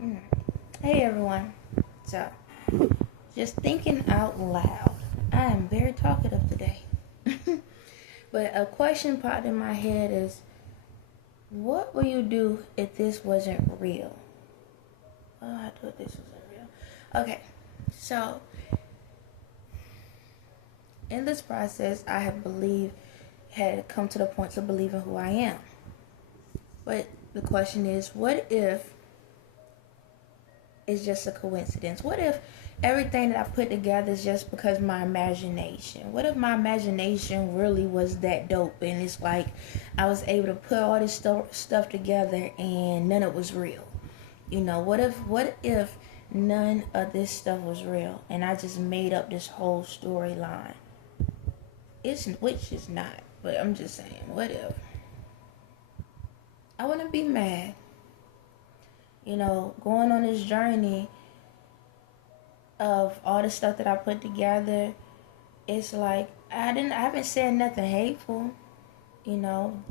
Mm. Hey everyone. So, just thinking out loud. I am very talkative today. But a question popped in my head is, what will you do if this wasn't real? What do I do if this wasn't real? Okay, so in this process, I have had come to the point to believe in who I am. But the question is, what if it's just a coincidence? What if everything that I put together is just because my imagination? What if my imagination really was that dope and it's like I was able to put all this stuff together and none of it was real? What if none of this stuff was real and I just made up this whole storyline? Which is not, but I'm just saying, what if? I wouldn't be mad. Going on this journey of all the stuff that I put together, it's like I haven't said nothing hateful,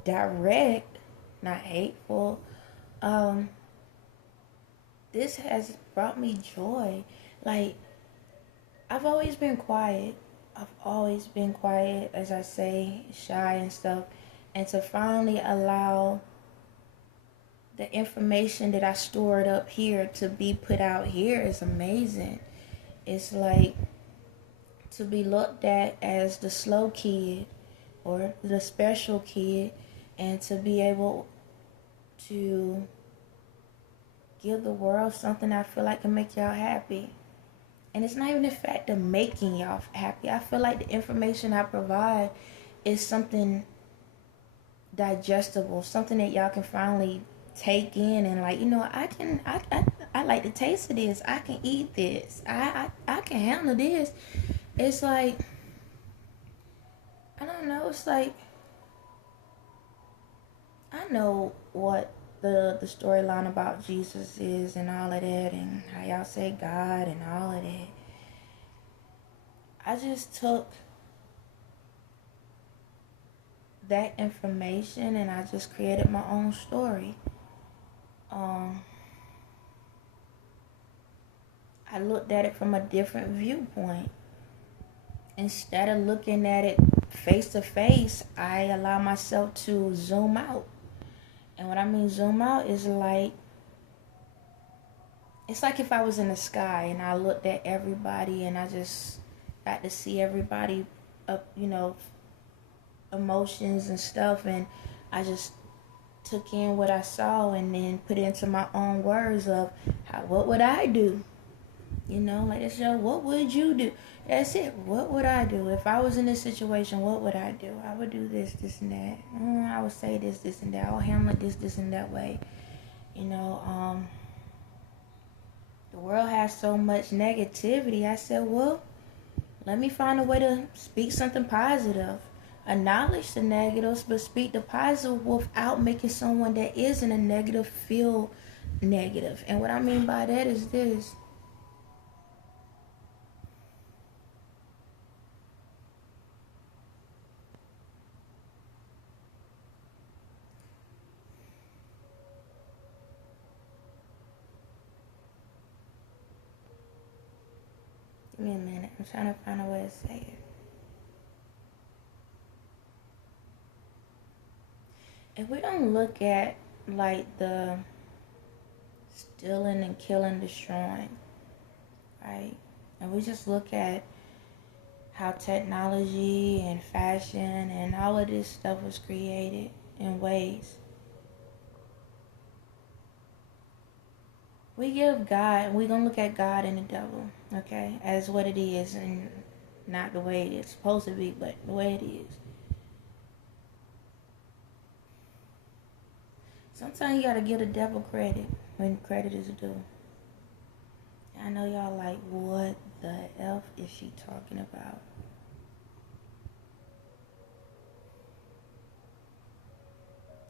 direct, not hateful. This has brought me joy. Like, I've always been quiet. I've always been quiet, as I say, shy and stuff. And to finally allow the information that I stored up here to be put out here is amazing. It's like to be looked at as the slow kid or the special kid, and to be able to give the world something I feel like can make y'all happy. And it's not even the fact of making y'all happy. I feel like the information I provide is something digestible, something that y'all can finally take in and like, I like the taste of this. I can eat this. I can handle this. It's like, I don't know, it's like I know what the storyline about Jesus is and all of that, and how y'all say God and all of that. I just took that information and I just created my own story. I looked at it from a different viewpoint. Instead of looking at it face to face, I allow myself to zoom out. And what I mean zoom out is like, it's like if I was in the sky and I looked at everybody and I just got to see everybody up, emotions and stuff, and I just took in what I saw and then put it into my own words of what would I do? Like this show, what would you do? That's it. What would I do? If I was in this situation, what would I do? I would do this, this, and that. I would say this, this, and that. I'll handle it this, and that way. The world has so much negativity. I said, well, let me find a way to speak something positive. Acknowledge the negatives, but speak the positive without making someone that is in a negative feel negative. And what I mean by that is this. Give me a minute. I'm trying to find a way to say it. If we don't look at like the stealing and killing, destroying, right? And we just look at how technology and fashion and all of this stuff was created in ways. We give God, we're going to look at God and the devil, okay, as what it is, and not the way it's supposed to be, but the way it is. Sometimes you got to give the devil credit when credit is due. I know y'all like, what the F is she talking about?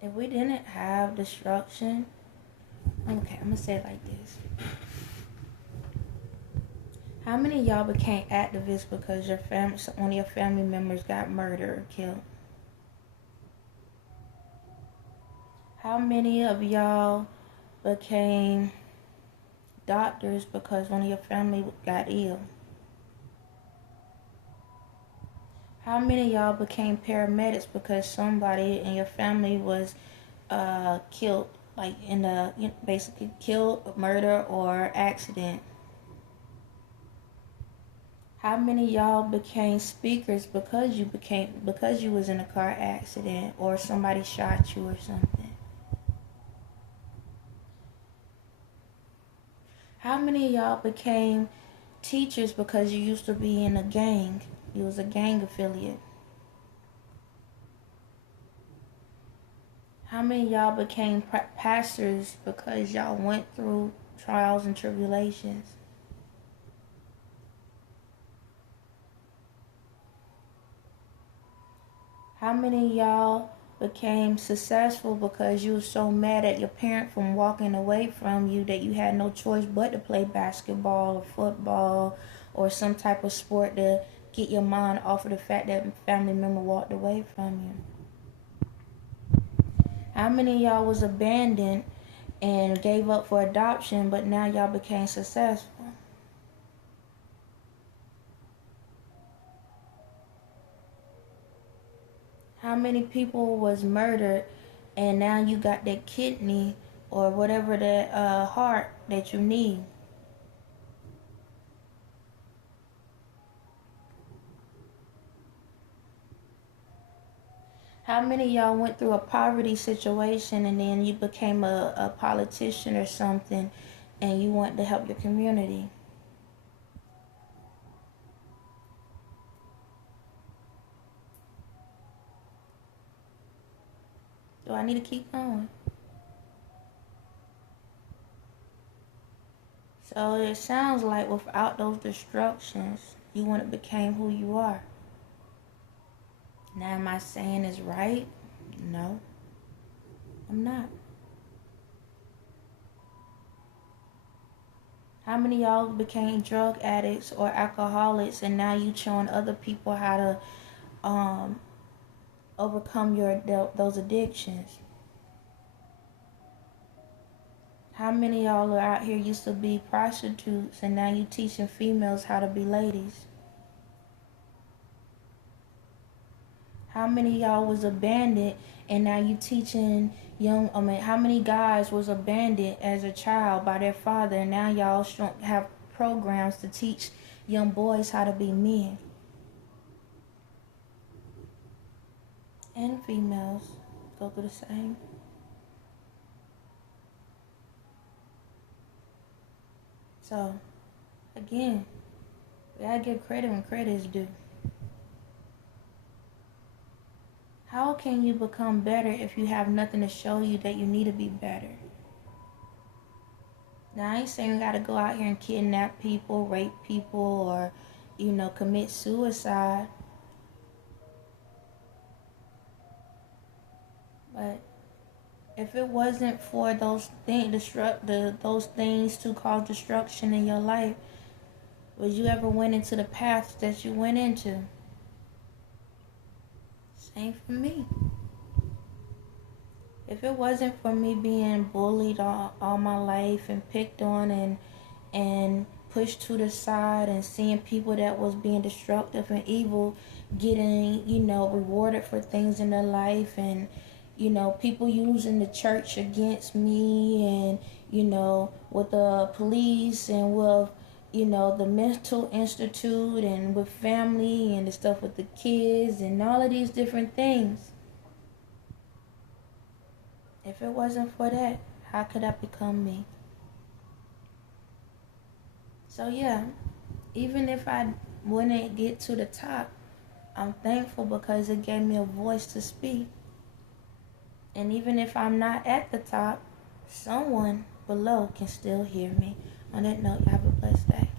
If we didn't have destruction, okay, I'm going to say it like this. How many of y'all became activists because one of your family members got murdered or killed? How many of y'all became doctors because one of your family got ill? How many of y'all became paramedics because somebody in your family was killed, like in a basically killed, murder, or accident? How many of y'all became speakers because you was in a car accident or somebody shot you or something? How many of y'all became teachers because you used to be in a gang? You was a gang affiliate. How many of y'all became pastors because y'all went through trials and tribulations? How many of y'all became successful because you were so mad at your parent from walking away from you that you had no choice but to play basketball or football or some type of sport to get your mind off of the fact that a family member walked away from you? How many of y'all was abandoned and gave up for adoption, but now y'all became successful? How many people was murdered and now you got that kidney or whatever that heart that you need? How many of y'all went through a poverty situation and then you became a politician or something and you want to help your community? Do I need to keep going? So it sounds like without those destructions, you wouldn't became who you are. Now, am I saying it's right? No, I'm not. How many of y'all became drug addicts or alcoholics and now you showing other people how to overcome those addictions? How many of y'all are out here used to be prostitutes and now you teaching females how to be ladies? How many of y'all was abandoned and now you teaching how many guys was abandoned as a child by their father and now y'all have programs to teach young boys how to be men? And females go through the same. So, again, we gotta give credit when credit is due. How can you become better if you have nothing to show you that you need to be better? Now, I ain't saying you gotta go out here and kidnap people, rape people, or, commit suicide. But if it wasn't for those things to cause destruction in your life, would you ever went into the paths that you went into? Same for me. If it wasn't for me being bullied all my life and picked on and pushed to the side and seeing people that was being destructive and evil getting, rewarded for things in their life, and people using the church against me, and with the police and with the mental institute and with family and the stuff with the kids and all of these different things. If it wasn't for that, how could I become me? So yeah, even if I wouldn't get to the top, I'm thankful because it gave me a voice to speak. And even if I'm not at the top, someone below can still hear me. On that note, you have a blessed day.